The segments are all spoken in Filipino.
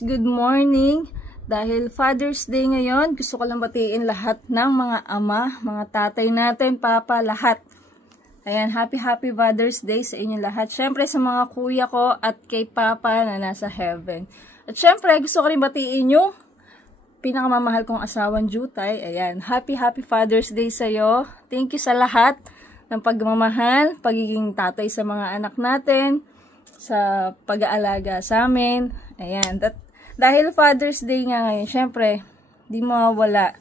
Good morning! Dahil Father's Day ngayon, gusto ko lang batiin lahat ng mga ama, mga tatay natin, papa, lahat. Ayan, happy Father's Day sa inyo lahat. Syempre sa mga kuya ko at kay papa na nasa heaven. At syempre, gusto ko rin batiin yung pinakamamahal kong asawang Jutay. Ayan, happy Father's Day sa'yo. Thank you sa lahat ng pagmamahal, pagiging tatay sa mga anak natin, sa pag-aalaga sa amin. Ayan, dahil Father's Day nga ngayon, syempre, di mawawala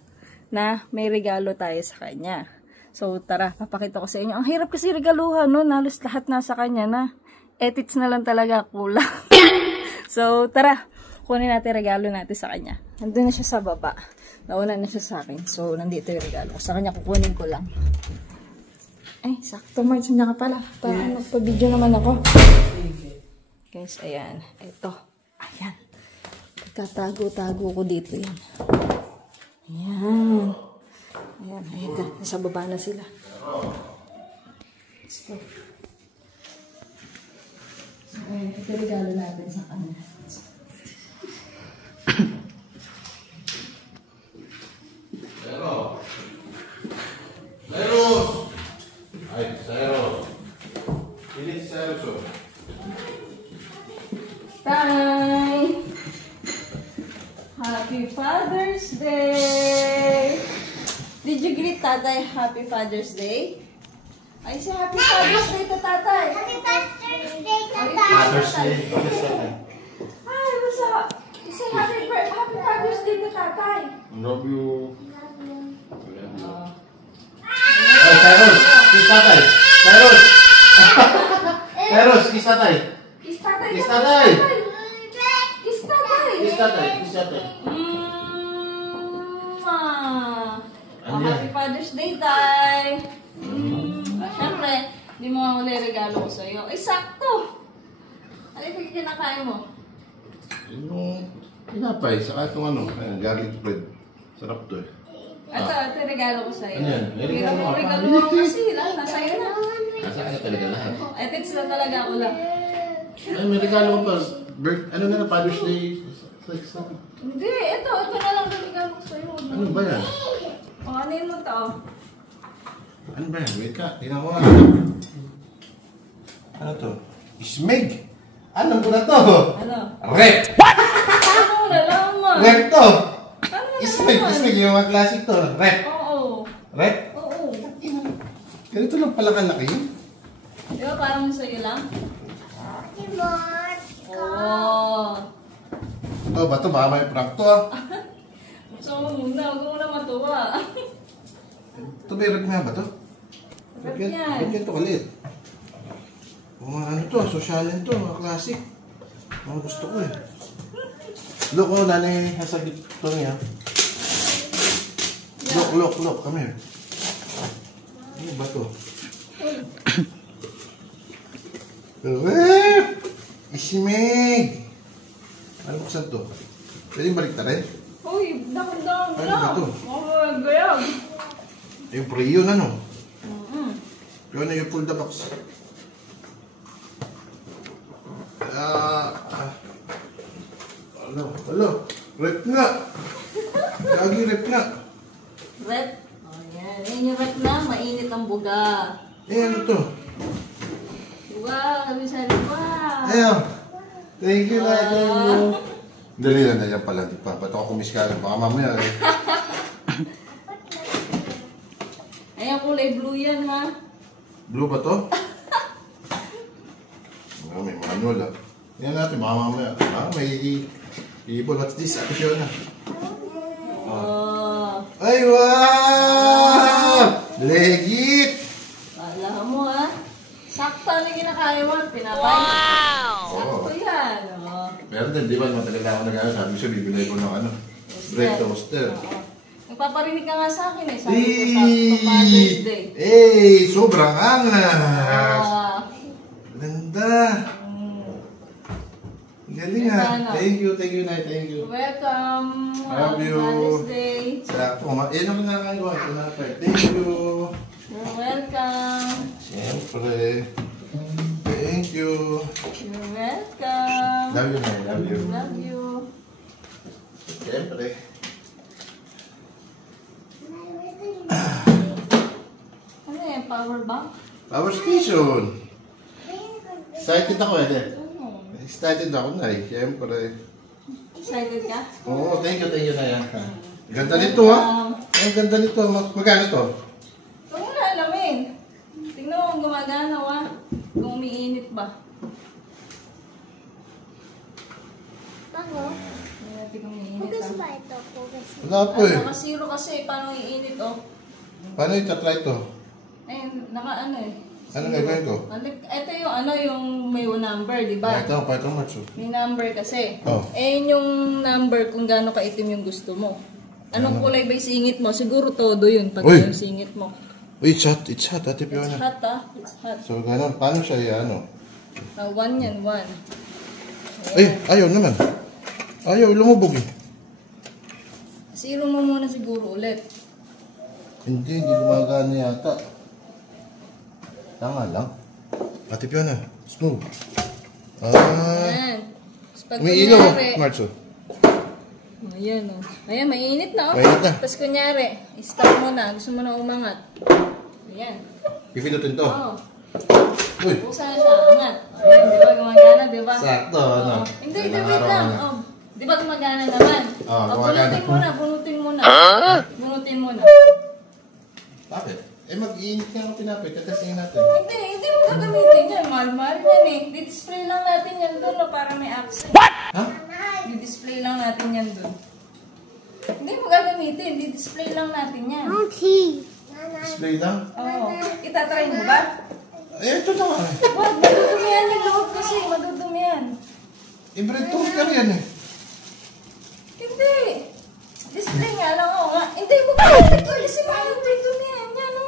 na may regalo tayo sa kanya. So, tara, papakita ko sa inyo. Ang hirap kasi regaluhan, no? Halos lahat nasa kanya na. Edits na lang talaga, kulang. So, tara, kunin natin regalo natin sa kanya. Nandun na siya sa baba. Nauna na siya sa akin. So, nandito yung regalo ko. Sa kanya, kukunin ko lang. Ay, sakto, March. Nandiyan ka pala. Parang nagpa-video naman ako. Guys, ayan. Ito. Ayan. Tatago-tago ko dito yan. Ayan. Ayan. Ayan. Nasa baba na sila. Let's go. So, ayan. Ito regalo natin sa kanya. Bye! Happy Father's Day! Did you greet Tatay Happy Father's Day? Ay, say Happy Father's Day to Tatay! Happy Father's Day, Tatay! Father's Day. Hi, what's up? Say Happy Father's Day to Tatay! Love you. Oh. Teros, kiss tatay. Teros. Teros, kiss tatay. Kiss Tatay! Kiss tatay. Kiss Tatay! Kiss tatay. Kiss tatay. Oh, Happy Father's Day, Tay! Siyempre, hindi mo nga muli regalo ko sa'yo. Ay, sakto! Ano yung kinakain mo? Yung tinapay, saka itong ano, garlic bread. Sarap to eh. Ito regalo ko sa'yo. Ano yan? May regalo ka pa? Regalo mo kasi, nasa'yo na. Nasa kanya talaga lahat. Etits na talaga ako lang. Ay, may regalo ko pa. Ano na, Father's Day. Hindi, ito na lang yung regalo ko sa'yo. Ano ba yan? O, ano yun mo to? Ano ba yan? Wait ka. Tingnan ko nga. Ano to? Ismeg. Alam ko na to. Ano? Rep. Ano mo nalaman? Rep to. Ano mo Ismeg. nalaman? Ismeg. Yung mga classic to. Rep. Oo. Rep? Oo. Ganito lang pala kalaki yun. Di ba parang sa'yo lang? Oo. Ito ba ito? Baka may prank to ah. Gusto mo muna. Huwag mo muna matuwa. Ito ba yung rep nga ba to? Rep Ba't yan. ganito kalit? Mga ano to? Sosyalin to. Mga classic. Mga gusto ko eh. Look, oh, nanay nasa gito niya. Look. Come here. Ano ba to? Rep! Ismig! Ano buksan to? Pwede balik na rin? Uy, dakang-dakang Ano ba to? gayag. Yung pre-yun ano? Pero na yung pull the box. Hello. Rep nga. Lagi rep nga. Rep? O, yan. Yan yung rep na. Mainit ang buga. Ano to? Wow, kami sa wow. Ayaw. Thank you, thank you. Dali na yan pala. Di pa. Ba't ako kumiskala? Baka mamaya eh. Ayan, kulay blue yan, ha? Blue ba to? May manual ah. Yan natin, baka mamaya. May ibon. What's this? Ate Fiona. Oh. Ay, wow! Legit! Alam mo, ha? Sakto na kinakaya mo. Pinakain. Wow! Sakto yan. Oh. Meron din, di ba? Matagal na ako nag-ano. Sabi ko siya, bibigay ko ng ano. Bread toaster. Oo. Nagpaparinig ka nga sa akin eh. Sabi ko sa Father's Day. Sobrang angas! Ganda! Galing ah. Thank you, Nay. Thank you. Welcome. Love you. Father's Day. Sakto. Yan ang nakakagawa. Thank you. You're welcome. Siyempre. Thank you. You're welcome. Love you, Nay. Love you. Love you. Siyempre. Ano yan? Power bank? Power station. Excited ako eh. Excited ako na eh. Siyempre. Excited ka? Oo, thank you na yan. Ganda nito ha. Ang ganda nito. Magkano to? Huwag mo na alamin. Tingnan mo kung gumagana wa. Kung umiinit ba. Bago? Hindi natin kung umiinit Focus ah. ba ito? Focus. Wala po eh. Naka-zero kasi. Paano iinit oh? Paano itatry to? Eh, naka-ano eh. Ano gagawin ko? Ito yung ano yung may number, di ba? Ito, Python March. May number kasi. Oh. Eh, yung number kung gaano kaitim yung gusto mo. Anong kulay ba yung singit mo? Siguro todo yun pag Uy! yung singit mo. Uy, it's hot, Ate It's Fiona. hot ah. It's hot. So, gano'n. Paano siya ano? One yan, one. Ay, ayaw naman. Ayaw, lumubog eh. Zero mo muna siguro ulit. Hindi gumagana yata. Tanga lang. Ate Fiona, smooth. Ayan. Tapos pag Umiilaw, kunyari, Marcho. ayan o. Ayan, mainit na o. Mainit na. Tapos kunyari, stop mo na. Gusto mo na umangat. Ayan. Pipindutin to. Oo. Uy, Buksan na siya. Angat. Ayan, di ba? Gumagana, di ba? sakto, ano? Oo. Hindi, Ilang wait araw lang. na. Oh. Di ba gumagana naman? Oo, gumagana. Bunutin mo na. Bunutin mo na. Bakit? Eh, mag-iinit nga ako pinapit. Tatestingin natin. Hindi mo gagamitin yan. Mahal-mahal yan eh. Di-display lang natin yan doon no, para may access. Ha? Di-display lang natin yan doon. Hindi mo gagamitin. Di-display lang natin yan. Monkey. Display lang? Oo. Itatry mo ba? Eh, ito na nga. Wag, madudumihan yung loob kasi. Madudumihan. I-bread toaster yan eh. Hindi. Display nga lang. Oo nga. Hindi mo gagamitin kasi madudumihan yan o.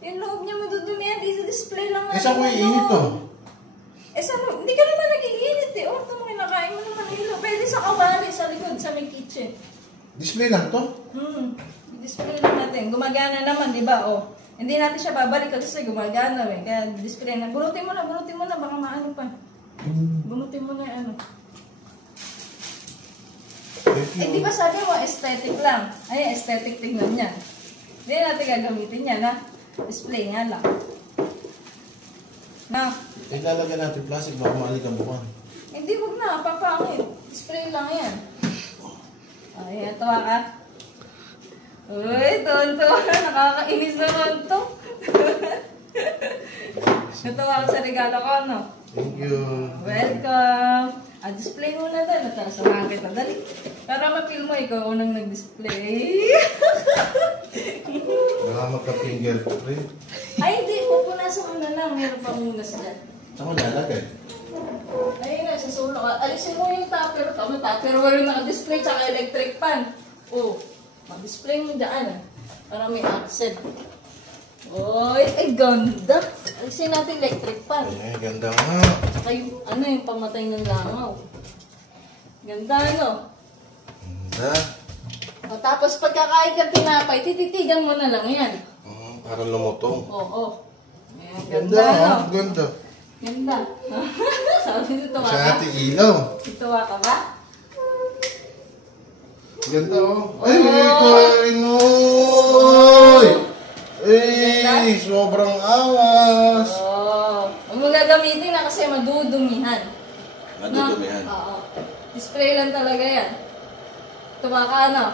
Yung loob niya madudumihan. Di-display lang natin. Eh, saan ko iinit to? Eh, saan mo? Hindi ka naman nag-iinit eh. Oh, ito mo kinakain mo naman yung loob. Pwede sa kawali, sa likod, sa may kitchen. Display lang to? Display lang natin. Gumagana naman, di ba? Oh. Hindi natin siya babalik kasi gumagana eh. Kaya display na. Bunutin mo na. Baka maano pa. Bunutin mo na yung ano. Eh, di ba sabi mo, aesthetic lang? Ay, aesthetic tingnan yan. Hindi natin gagamitin yan, ha? Display nga lang. Na. Eh, lalagyan natin plastic. Baka maalik ang buwan. Hindi, wag na. Papangit. Display lang yan. Ay, tawa ka. Uy, tonto. Nakakainis naman to. Natawa ka sa regalo ko, no? Thank you. Welcome. Display mo na doon. Natasamahan kita. Dali. Para ma-feel mo, ikaw unang nag-display. Baka magka-fingerprint. Ay, hindi. Pupunasan mo na lang. Meron pang hugas dyan. Saan ko lalagay? Ayun na, susulok ka. Alisin mo yung tupper. Tupper wala naka-display tsaka electric fan. Oh, mag-display mo dyan. Para may accent. Oy, ay ganda. Alisin natin electric fan. Ay, ganda nga. Tsaka yung, ano yung pamatay ng langaw. Ganda, no? Ganda. O, tapos pagkakain ka tinapay, tititigan mo na lang yan. Para lumutong. Oo. Ayan, Ganda, ganda, no? Ganda. Ganda. Sabi nito Sa ka. ating ilaw. Tuwa ka ba? Ganda, oh. Ay, Noy! Ay, sobrang awas. Oo. Huwag mo gagamitin na kasi madudumihan. Madudumihan? No? Oo. Display lang talaga yan. Tuwa ka, no?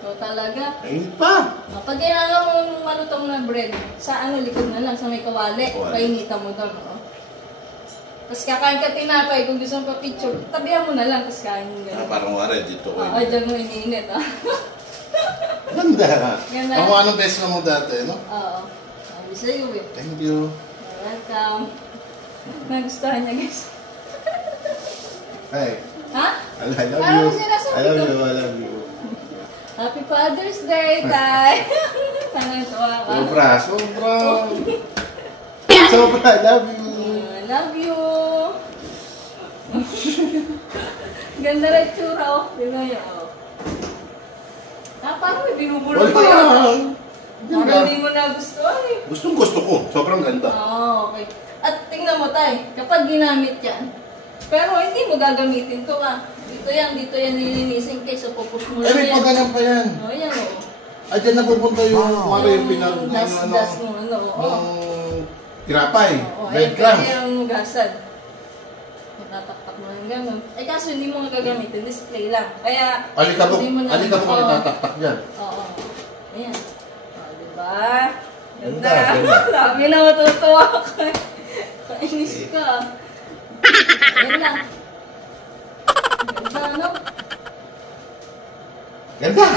Ito talaga. Ayun pa. Pag kailangan mo malutong na bread, sa ano, likod na lang, sa may kawali, Kawali. painitan mo doon. Oh. Tapos kakain ka tinapay, kung gusto mo pa picture, tabihan mo na lang, tapos kain mo gano'n. Parang wala dito ko. Oo, dyan mo iniinit, ah. Ganda. Ganda. Ako anong best mo dati, no? Oo. Sabi sa'yo, eh. Thank you. Welcome. Nagustuhan niya, guys. Hey, Ha? I love Parang you. sinasabi I love ko. you, I love you. Happy Father's Day, Tay! Sana tuwa ka. Sobra, sobra. Sobra, I love you. I love you. Ganda na yung tsura, oh. Tingnan niyo, oh. Parang may binubulong pa yun. Parang hindi mo nagustuhan, eh. Gustong gusto ko. Sobrang ganda. Oo, okay. At tingnan mo, Tay, kapag ginamit yan, Pero hindi mo gagamitin to ah. Dito yan nilinisin kaysa pupush mo Eh, lang may yan. pagganang pa yan. O, yan o. Ay, dyan napupunta yung, kumari yung Das mo, ano, oo. Kirapay, Oo, ayun, breadcrumbs. pwede yung hugasan. Natataktak mo lang gano'n. Eh, kaso hindi mo nga gagamitin, display lang. Kaya, Alikabok hindi mo na... mo Oo. natataktak dyan. Oo. Ayan. O, diba? Ganda, Ganda. ganda. Sabi na matutuwa ka. Kainis ka. Ayan lang. Ganda, no? Ganda!